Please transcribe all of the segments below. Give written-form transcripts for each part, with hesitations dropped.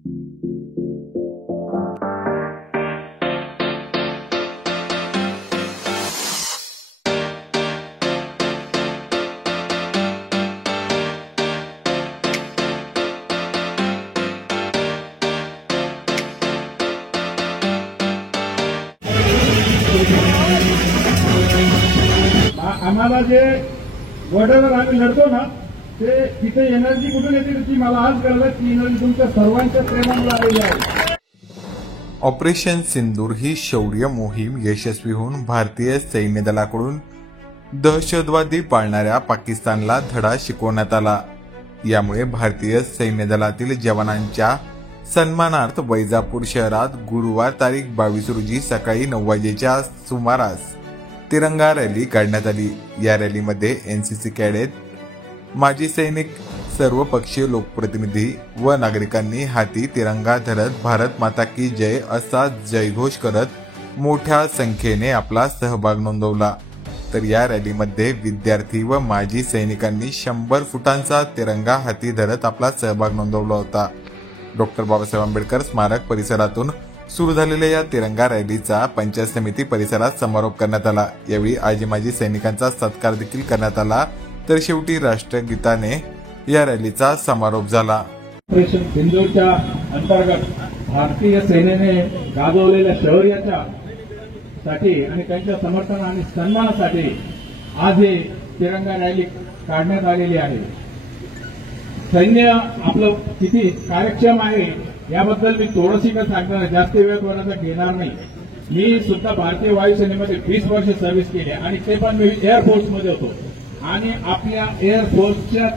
आम्हाला जे बॉर्डरवर आम्ही लढतो ना, ते तिथे एनर्जी कुठून येते ती मला आज कळलं की एनर्जी तुमच्या सर्वांच्या प्रेमामुळे आलेली आहे. ऑपरेशन सिंदूर ही शौर्य मोहीम यशस्वी होऊन भारतीय सैन्य दलाकडून दहशतवादी पाळणाऱ्या पाकिस्तानला धडा शिकवण्यात आला. यामुळे भारतीय सैन्य दलातील जवानांच्या सन्मानार्थ वैजापूर शहरात गुरुवार तारीख 22 रोजी सकाळी 9 वाजेच्या सुमारास तिरंगा रॅली काढण्यात आली. या रॅलीमध्ये एनसीसी कॅडेट, माजी सैनिक, सर्वपक्षीय लोकप्रतिनिधी व नागरिकांनी हाती तिरंगा धरत भारत माता की जय असा जयघोष करत मोठ्या संख्येने आपला सहभाग नोंदवला. तर या रॅलीमध्ये विद्यार्थी व माजी सैनिकांनी 100 फुटांचा तिरंगा हाती धरत आपला सहभाग नोंदवला होता. डॉ. बाबासाहेब आंबेडकर स्मारक परिसरातून सुरू झालेल्या या तिरंगा रॅलीचा पंचायत समिती परिसरात समारोप करण्यात आला. यावेळी आजी माजी सैनिकांचा सत्कार देखील करण्यात आला. तर शेवटी राष्ट्रगीताने या रॅलीचा समारोप झाला. ऑपरेशन सिंदूरच्या अंतर्गत भारतीय सेनेने गाजवलेल्या शौर्याच्या साठी आणि त्यांच्या समर्थन आणि सन्मानासाठी आज हे तिरंगा रॅली काढण्यात आलेली आहे. सैन्य आपलं किती कार्यक्षम आहे याबद्दल मी थोडंशी का सांगणार, जास्त वेळ कोणाचा घेणार नाही. मी सुद्धा भारतीय वायुसेनेमध्ये 20 वर्ष सर्व्हिस केली आणि ते पण मी एअरफोर्समध्ये होतो. आणि आपल्या एअरफोर्सच्या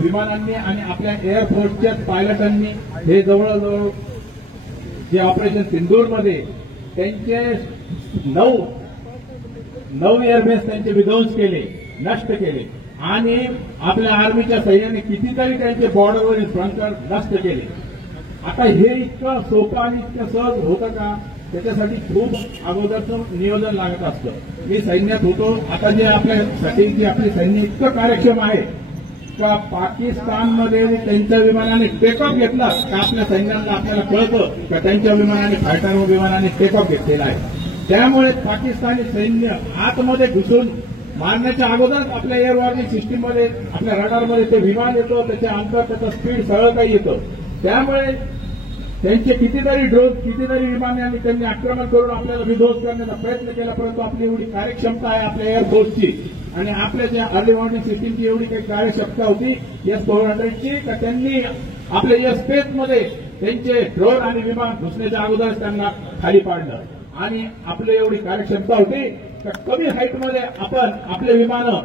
विमानांनी आणि आपल्या एअरफोर्सच्या पायलटांनी हे जवळजवळ जे ऑपरेशन सिंदूरमध्ये त्यांचे 9 एअरबेस त्यांचे विध्वंस केले, नष्ट केले. आणि आपल्या आर्मीच्या सैन्याने कितीतरी त्यांचे बॉर्डरवरील बंकर नष्ट केले. आता हे इतकं सोपं आणि इतकं सहज होतं का? त्याच्यासाठी खूप अगोदरचं नियोजन लागत असतं. मी सैन्यात होतो. आता जे आपल्यासाठी जी आपली सैन्य इतकं कार्यक्षम आहे का पाकिस्तानमध्ये त्यांच्या विमानाने टेकऑफ घेतला का आपल्या सैन्याला आपल्याला कळतं का त्यांच्या विमानाने, फायटर विमानाने टेकऑफ घेतलेला आहे. त्यामुळे पाकिस्तानी सैन्य आतमध्ये घुसून मारण्याच्या अगोदर आपल्या एअर वॉर्निंग सिस्टीममध्ये, आपल्या रडारमध्ये ते विमान येतो, त्याच्या अंतर, त्याचं स्पीड सगळं काही येतं. त्यामुळे त्यांचे कितीतरी ड्रोन, कितीतरी विमानांनी त्यांनी आक्रमण करून आपल्याला विध्वंस करण्याचा प्रयत्न केला. परंतु आपली एवढी कार्यक्षमता आहे आपल्या एअरफोर्सची आणि आपल्या ज्या अर्ली वॉर्निंग सिस्टीमची एवढी काही कार्यक्षमता होती S-400ची का त्यांनी आपल्या या स्पेसमध्ये त्यांचे ड्रोन आणि विमान घुसण्याच्या अगोदरच त्यांना खाली पाडलं. आणि आपली एवढी कार्यक्षमता होती का कमी हाईटमध्ये आपण आपले विमानं,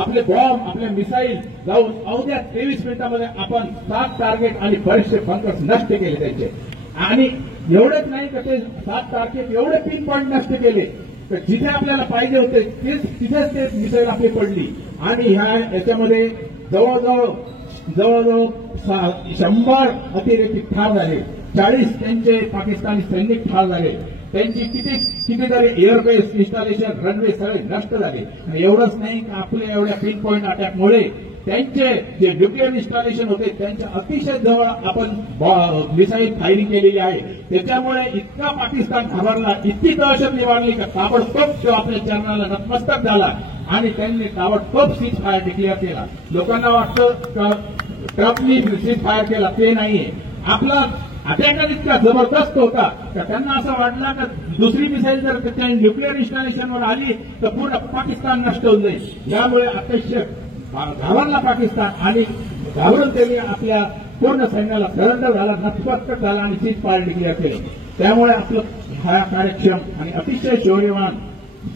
आपले बॉम्ब, आपले मिसाईल जाऊन अवघ्या 23 मिनिटांमध्ये आपण 7 टार्गेट आणि बरेचसे बंकर्स नष्ट केले त्यांचे. आणि एवढेच नाही का ते 7 टार्गेट एवढे पिन पॉईंट नष्ट केले तर जिथे आपल्याला पाहिजे होते तिथेच ते मिसाईल आपली पडली. आणि याच्यामध्ये जवळजवळ 100 अतिरेकी ठार झाले, 40 त्यांचे पाकिस्तानी सैनिक ठार झाले. त्यांची कितीतरी एअरबेस इन्स्टॉलेशन, रनवे सगळे नष्ट झाले. आणि एवढंच नाही की आपल्या एवढ्या पिन पॉईंट अटॅकमुळे त्यांचे जे न्यूक्लिअर इन्स्टॉलेशन होते त्यांच्या अतिशय जवळ आपण मिसाईल फायरिंग केलेली आहे. त्याच्यामुळे इतका पाकिस्तान घाबरला, इतकी दहशत निवारली का ताबडतोब तो आपल्या चरणाला नतमस्तक झाला आणि त्यांनी ताबडतोब सीज फायर डिक्लेअर केला. लोकांना वाटतं ट्रम्पनी सीज फायर केला, ते नाहीये. आपला अटॅक इतका जबरदस्त होता का त्यांना असं वाटलं का दुसरी मिसाईल जर त्याच्या न्यूक्लिअर इन्स्टॉलेशनवर आली तर पूर्ण पाकिस्तान नष्ट होऊन जाईल. यामुळे अतिशय घाबरला पाकिस्तान आणि घाबरून त्यांनी आपल्या पूर्ण सैन्याला सरेंडर झाला, नतमस्तक झाला आणि सीज फायर डिक्लेअर केलं. त्यामुळे आपलं हा कार्यक्षम आणि अतिशय शौर्यवान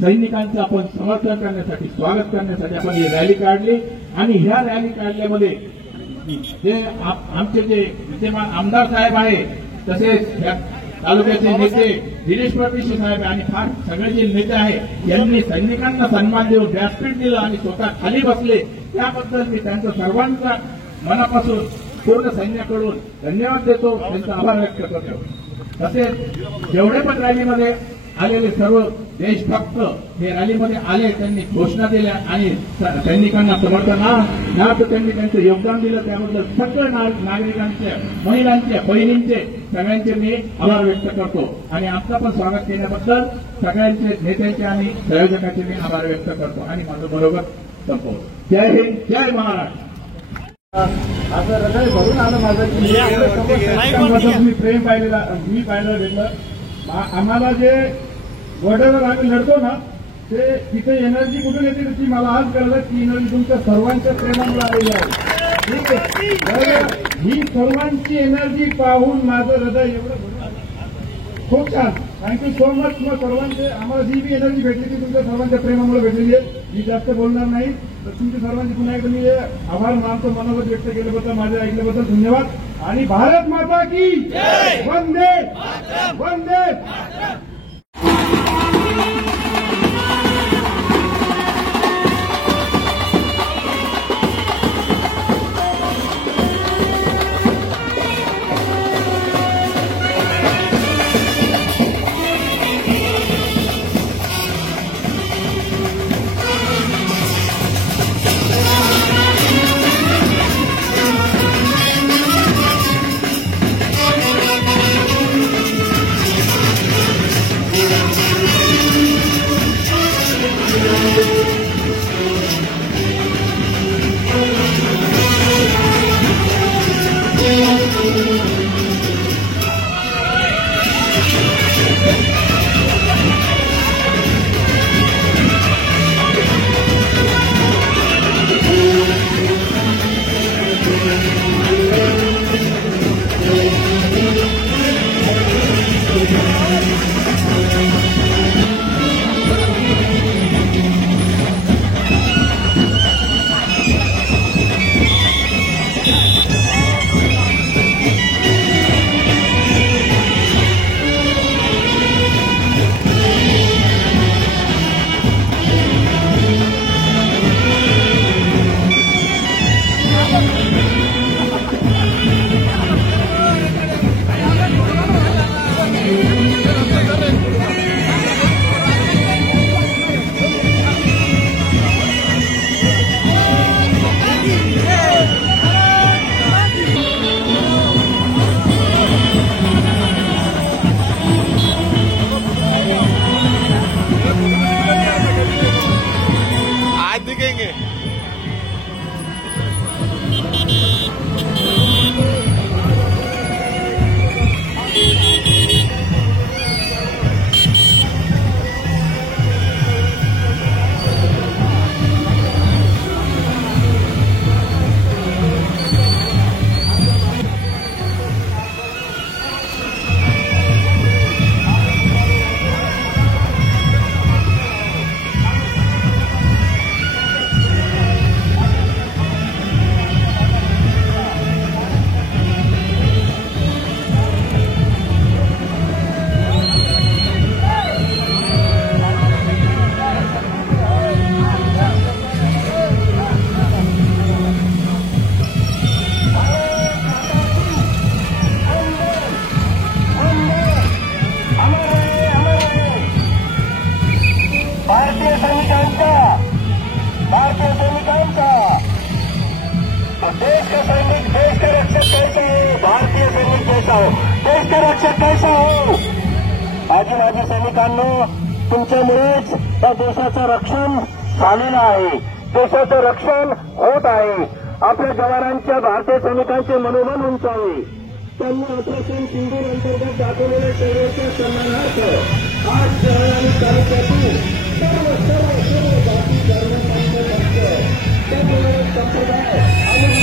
सैनिकांचं आपण समर्थन करण्यासाठी, स्वागत करण्यासाठी आपण ही रॅली काढली. आणि ह्या रॅली काढल्यामध्ये जे आमचे जे विद्यमान आमदार साहेब आहे, तसेच तालुक्याचे नेते दिनेश परदेशी साहेब आणि फार सगळे जे नेते आहेत यांनी सैनिकांना सन्मान देऊन व्यासपीठ दिलं आणि स्वतः खाली बसले. त्याबद्दल मी त्यांचं सर्वांचा मनापासून पूर्ण सैन्याकडून धन्यवाद देतो, त्यांचा आभार व्यक्त करतो. तसेच जेवढे पण रॅलीमध्ये आलेले सर्व देशभक्त हे रॅलीमध्ये आले, त्यांनी घोषणा दिल्या आणि सैनिकांना समर्थन त्यांनी त्यांचं योगदान दिलं. त्याबद्दल सगळ्या नागरिकांचे, महिलांचे, बहिणींचे सगळ्यांचे मी आभार व्यक्त करतो आणि आमचं पण स्वागत केल्याबद्दल सगळ्यांचे नेत्यांचे आणि संयोजकांचे मी आभार व्यक्त करतो आणि माझं बरोबर संपवतो. जय हिंद, जय महाराष्ट्र. असं हृदय भरून आलं माझं की मी प्रेम मी पाहिलं भेटलं. आम्हाला जे बॉर्डरवर आम्ही लढतो ना, ते तिथे एनर्जी कुठून येते ती मला आज कळलं की एनर्जी तुमच्या सर्वांच्या प्रेमामुळे आलेली आहे. ठीक आहे, ही सर्वांची एनर्जी पाहून माझं हृदय एवढं भरून आलं. खूप छान, थँक्यू सो मच. मग सर्वांचे आम्हाला जी बी एनर्जी भेटली ती तुमच्या सर्वांच्या प्रेमामुळे भेटलेली आहे. मी जास्त बोलणार नाही, तर तुमच्या सर्वांची पुन्हा एकदा मी आभार मानतो. मनोगत व्यक्त केल्याबद्दल, माझ्या ऐकल्याबद्दल धन्यवाद. आणि भारत माता की वंदे वंदे. देश के रक्षक कैसा हो. माझी सैनिकांनो, तुमच्यामुळेच त्या देशाचं रक्षण झालेलं आहे, देशाचं रक्षण होत आहे. आपल्या जवानांच्या, भारतीय सैनिकांचे मनोबल उंचावे. त्यांनी ऑपरेशन सिंदूर अंतर्गत दाखवलेल्या शौर्याच्या सन्मानार्थ आज शहर आणि तालुक्यातील सर्व जाती धर्म संप्रदाय आणि